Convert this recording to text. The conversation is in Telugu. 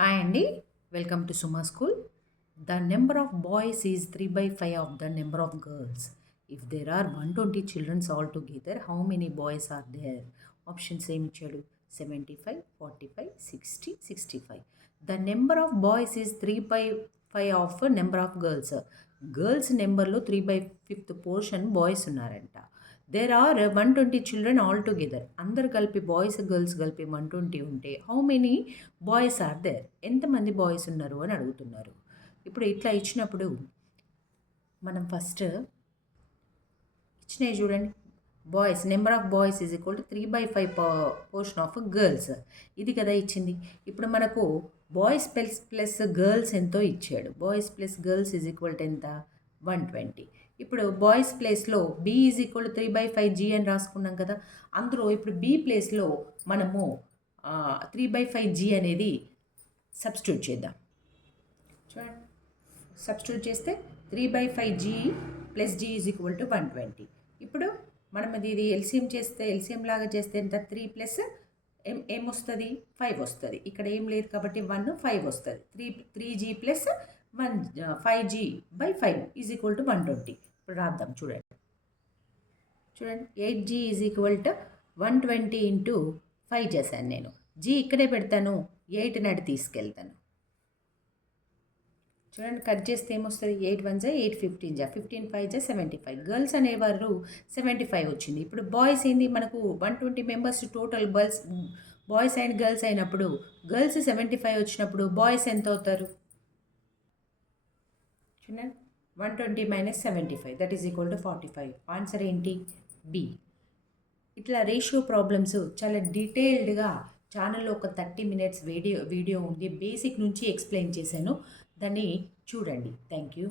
హాయ్ అండి, welcome to Suma school. The number of boys is 3/5 of the number of girls. If there are 120 children all together, how many boys are there? Options ఏమి ఇచ్చాడు? 75, 45, 60, 65. The number of boys is 3/5 of number of girls. Girls నెంబర్లో 3/5 పోర్షన్ బాయ్స్ ఉన్నారంట. There are 120 children all together. అందరు కలిపి బాయ్స్ గర్ల్స్ కలిపి 120 ఉంటే how many boys are there? ఎంతమంది బాయ్స్ ఉన్నారు అని అడుగుతున్నారు. ఇప్పుడు ఇట్లా ఇచ్చినప్పుడు మనం ఫస్ట్ ఇచ్చినవి చూడండి. Boys number of boys is equal to 3/5 portion of girls. ఇది కదా ఇచ్చింది. ఇప్పుడు మనకు బాయ్స్ ప్లస్ గర్ల్స్ ఎంతో ఇచ్చాడు. Boys plus girls is equal to ఎంత? 120. ఇప్పుడు బాయ్స్ ప్లేస్లో B is equal to 3/5 G అని రాసుకున్నాం కదా. అందులో ఇప్పుడు బి ప్లేస్లో మనము 3/5 జీ అనేది సబ్స్టిట్యూట్ చేద్దాం. చూడండి, సబ్స్టిట్యూట్ చేస్తే 3/5 G plus G is equal to 120. ఇప్పుడు మనం ఇది ఎల్సిఎం చేస్తే, ఎల్సిఎం లాగా చేస్తే ఎంత? 3 ప్లస్ ఏమొస్తుంది? 5 వస్తుంది. ఇక్కడ ఏం లేదు కాబట్టి 1, 5 వస్తుంది. 3G plus 5G/5 is equal to 120. ఇప్పుడు రాద్దాం. చూడండి 8G is equal to 120 into 5 చేశాను నేను. జీ ఇక్కడే పెడతాను, 8 నాటి తీసుకెళ్తాను. చూడండి, కట్ చేస్తే ఏమొస్తుంది? 8 1 జా 8 15 జా 15 5 జా 75. గర్ల్స్ అనేవారు 75 వచ్చింది. ఇప్పుడు బాయ్స్ ఏంది? మనకు 120 members total boys and girls అయినప్పుడు గర్ల్స్ 75 వచ్చినప్పుడు బాయ్స్ ఎంత అవుతారు? చూడండి, 120 - 75 that is equal to 45. Answer ఏంటి? బి. ఇట్లా రేషియో ప్రాబ్లమ్స్ చాలా డీటెయిల్డ్గా ఛానల్లో ఒక 30 minutes వీడియో ఉంది. బేసిక్ నుంచి ఎక్స్ప్లెయిన్ చేశాను, దాన్ని చూడండి. Thank you.